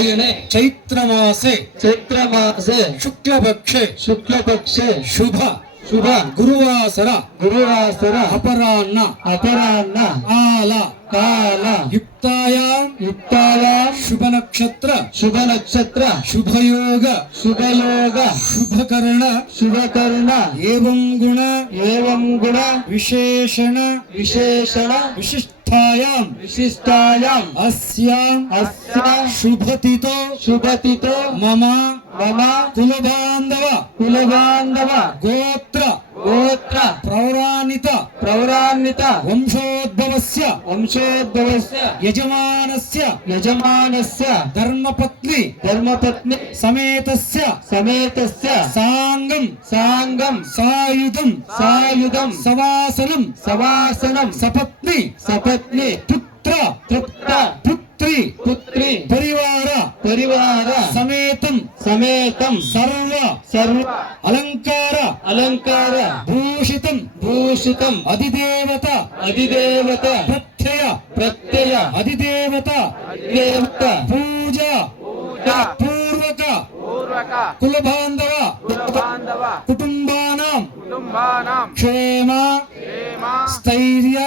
उत्तरायणे चैत्रमासे शुक्लपक्षे शुभ गुरुवासर अपराह्न काल युक्तायां शुभ नक्षत्र शुभयोग शुभकर्ण एवं गुण विशेषण विशिष्टायां अस्यां शुभतितो मम कुलबांधव गोत्र प्रौरान्वित वंशोद्भवस्य यजमानस्य धर्मपत्नी समेतस्य सांगं सायुधं सवासनं सपत्नी पुत्री परिवार समेतं सर्व अलंकार भूषितं अधिदेवता प्रत्यय अधिदेवता पूजा पूर्वक कुलबांधव कुटुंबानां क्षेम स्थैर्य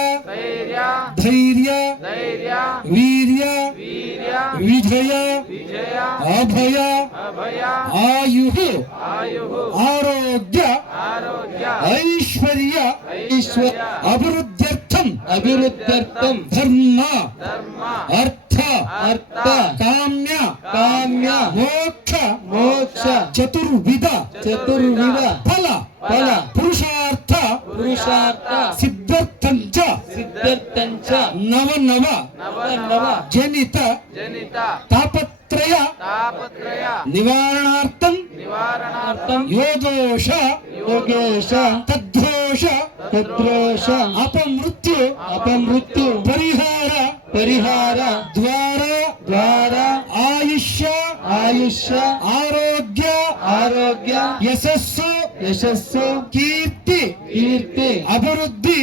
धैर्य वीर्य विजय अभय आयुः आरोग्य ऐश्वर्य अभिवृद्ध्यर्थं धर्म अर्थ काम्य मोक्ष चतुर्विध फल पुरुषार्थ सिद्ध्यर्थं च नव जनित तापत्रय निवारणार्थं योगेश तद्दोष अपमृत्यु परिहार द्वारा आयुष्य आरोग्य यशस्सु कीर्ति अभिवृद्धि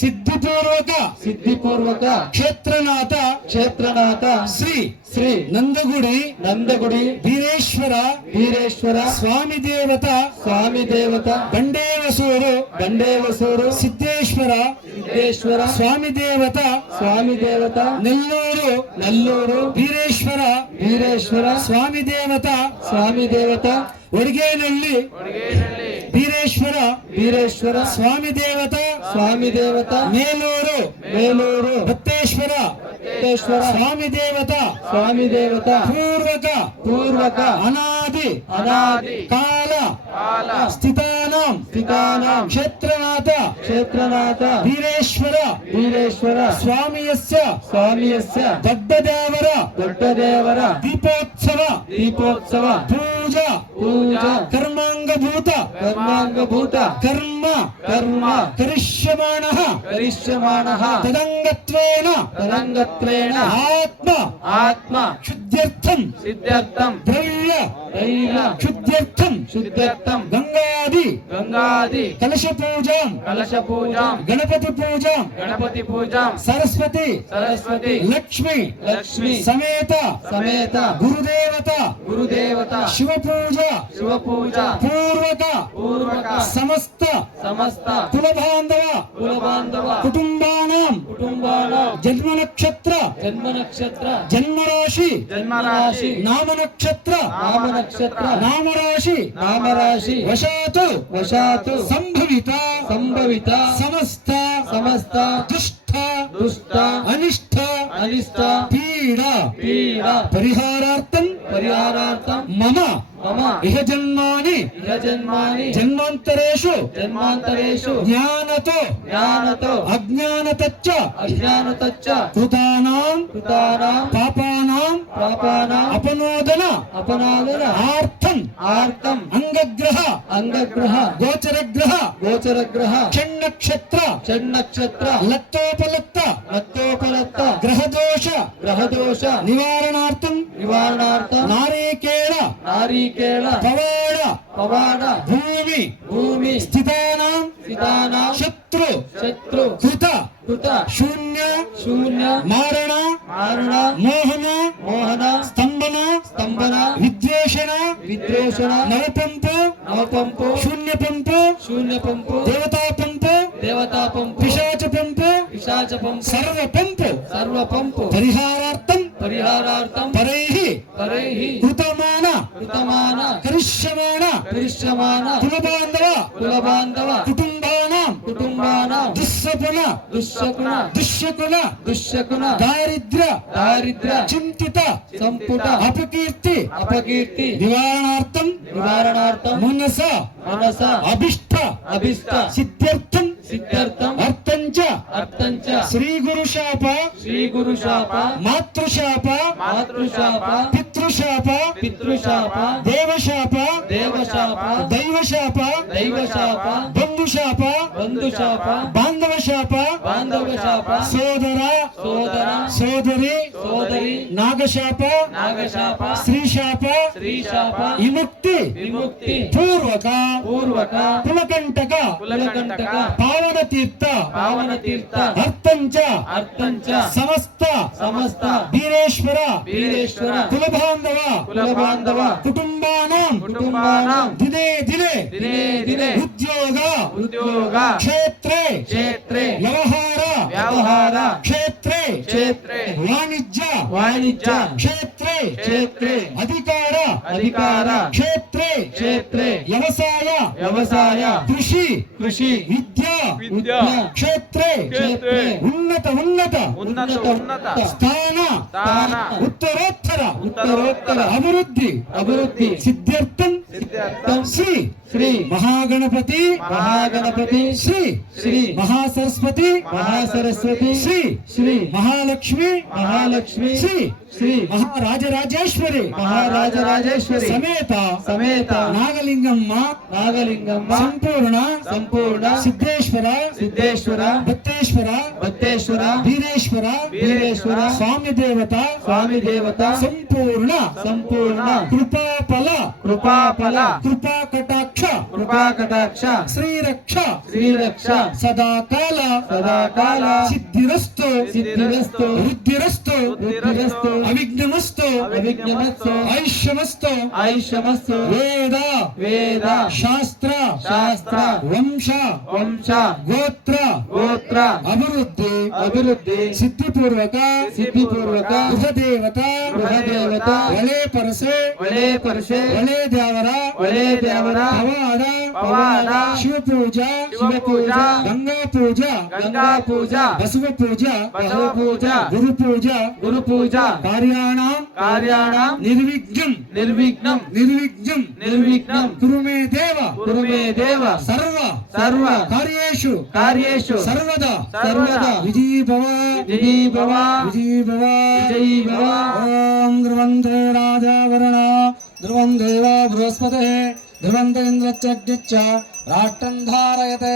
सिद्धिपूर्वक क्षेत्रनाथ श्री नंदगुडी वीरेश्वर स्वामी देवता गंडेवसूरु सिद्धेश्वर स्वामी देवता नल्लूरु वीरेश्वर स्वामी देवता वडगेनहಳ್ಳಿ वीरेश्वर स्वामी देवता मेलूरु बत्तेश्वर स्वामी देवता पूर्वक अनादि काल स्थितानां क्षेत्रनाथ वीरेश्वर स्वामियस्य दೊಡ್ಡದೇವರ दीपोत्सव पूजा कर्मांगभूत कर्म करिष्यमाणः तदंगत्वेन आत्मा शुद्ध्यर्थं द्रव्य शुद्ध्यर्थं गंगादि कलश पूजां गणपति पूजां सरस्वती लक्ष्मी समेत गुरुदेवता शिव पूजा पूर्वक समस्त कुलबांधव कुटुंबानां जन्म नक्षत्र जन्मराशि नाम नक्षत्र वशातु संभविता समस्त दुष्ट अनिष्ट पीड़ा परिहारार्थं मम इह जन्मानि जन्मांतरेषु ज्ञानतो अज्ञानतच्च कृतानां पापानां अपनोदन आर्थं अंगग्रह गोचरग्रह षण्नक्षत्र लत्तोपलत्त ग्रहदोष निवारणार्थं नारिकेल पवाड भूमि स्थितानां शत्रु कृत शून्य मारण मोहन स्तंभ విద్రోషణ నవపంపు నవపంపు శూన్య పంపు శూన్య పంపు దేవతా పంపు దేవతా పంపు పిశాచ పంపు పిశాచ పంపు సర్వ పంపు సర్వ పంపు పరిహారార్థం పరిహారార్థం పరైః పరైః కృతమాన కృతమాన కరిష్యమాణ కరిష్యమాన కులబాంధవ కులబాంధవ కుటుంబానాం కుటుంబానాం దుస్సపున దుశ్శకున దుష్యకుల దుశ్శకున దారిద్ర్య దారిద్ర చింతిత సంపుట అపకీర్తి అపకీర్తి నివారణార్థం నివారణార్థం మనస మనస అభిష్ట అభిష్ట సిద్ధ్యర్థం సిద్ధార్థం అర్థంచ అర్థంచ శ్రీ గురు శాప శ్రీ గురు శాప మాతృశాప మాతృశాప పితృశాప పితృశాప దేవశాప దేవశాప దైవశాప దైవశాప బంధుశాప బంధుశాప బాంధవశాప బాంధవశాప సోదర సోదర సోదరి సోదరి నాగశాప నాగశాప స్త్రీశాప స్త్రీశాప విముక్తి విముక్తి పూర్వక పూర్వక కులకంటక కులకంటక పావన తీర్థ పావన తీర్థ అర్థంచ అర్థంచ సమస్త సమస్త వీరేశ్వర వీరేశ్వర కులబాంధవ కులబాంధవ కుటుంబానాం కుటుంబానాం దినే దినే దినే దినే ఉద్యోగ ఉద్యోగ క్షేత్రే క్షేత్రే వ్యవహార వ్యవహార క్షేత్రే క్షేత్రే వాణిజ్య వాణిజ్య క్షేత్రే క్షేత్రే అధికార అధికార క్షేత్రే క్షేత్రే వ్యవసాయ వ్యవసాయ కృషి కృషి విద్య విద్య క్షేత్రే క్షేత్రే ఉన్నత ఉన్నత స్థాన స్థాన ఉత్తరోత్తర ఉత్తరోత్తర అభివృద్ధి అభివృద్ధి సిద్ధ్యర్థం సిద్ధార్థం శ్రీ శ్రీ మహాగణపతి మహాగణపతి శ్రీ శ్రీ మహాసరస్వతి మహాసరస్వతి శ్రీ శ్రీ మహాలక్ష్మి మహాలక్ష్మి శ్రీ శ్రీ మహారాజరాజేశ్వరి మహారాజరాజేశ్వరి సమేత సమేత నాగలింగమ్మ నాగలింగమ్మ సంపూర్ణ సంపూర్ణ సిద్ధేశ్వర సిద్ధేశ్వర బత్తేశ్వర బత్తేశ్వర వీరేశ్వర వీరేశ్వర స్వామి దేవత స్వామి దేవత సంపూర్ణ సంపూర్ణ కృపాఫల కృపాఫల కృపా కటాక్ష కృపాకటాక్ష శ్రీరక్ష శ్రీరక్ష సదాకాల సదాకాల సిద్ధిరస్తు సిద్ధిరస్తు వృద్ధిరస్తు బుద్ధిరస్తు అవిఘ్నమస్తు అవిఘ్నమస్తు ఐష్యమస్తు ఐషమస్తు వేద వేద శాస్త్ర శాస్త్ర వంశ వంశ గోత్ర గోత్ర అభివృద్ధి అభివృద్ధి సిద్ధిపూర్వక సిద్ధిపూర్వక గృహదేవత గృహదేవత వలే పరసే వలే పరుషే వలే దేవర వలే దేవర పవాడ పవాడ శివ పూజ శివ పూజ గంగా పూజ గంగా పూజ బసవ పూజ బసవ పూజ గురు పూజ గురు పూజ కార్యాణం కార్యాణం నిర్విఘ్నం నిర్విఘ్నం నిర్విఘ్నం నిర్విఘ్నం కురు మే దేవ కురు మే దేవ సర్వ సర్వ కార్యేషు కార్యేషు సర్వదా సర్వదా విజయీ భవ విజయీ భవ విజయీ భవ విజయీ భవ ఓం ధ్రువంతే రాజావరణ ధ్రువం దేవ బృహస్పతే ధ్రువంత ఇంద్రశ్చ రాష్ట్రం ధారయతే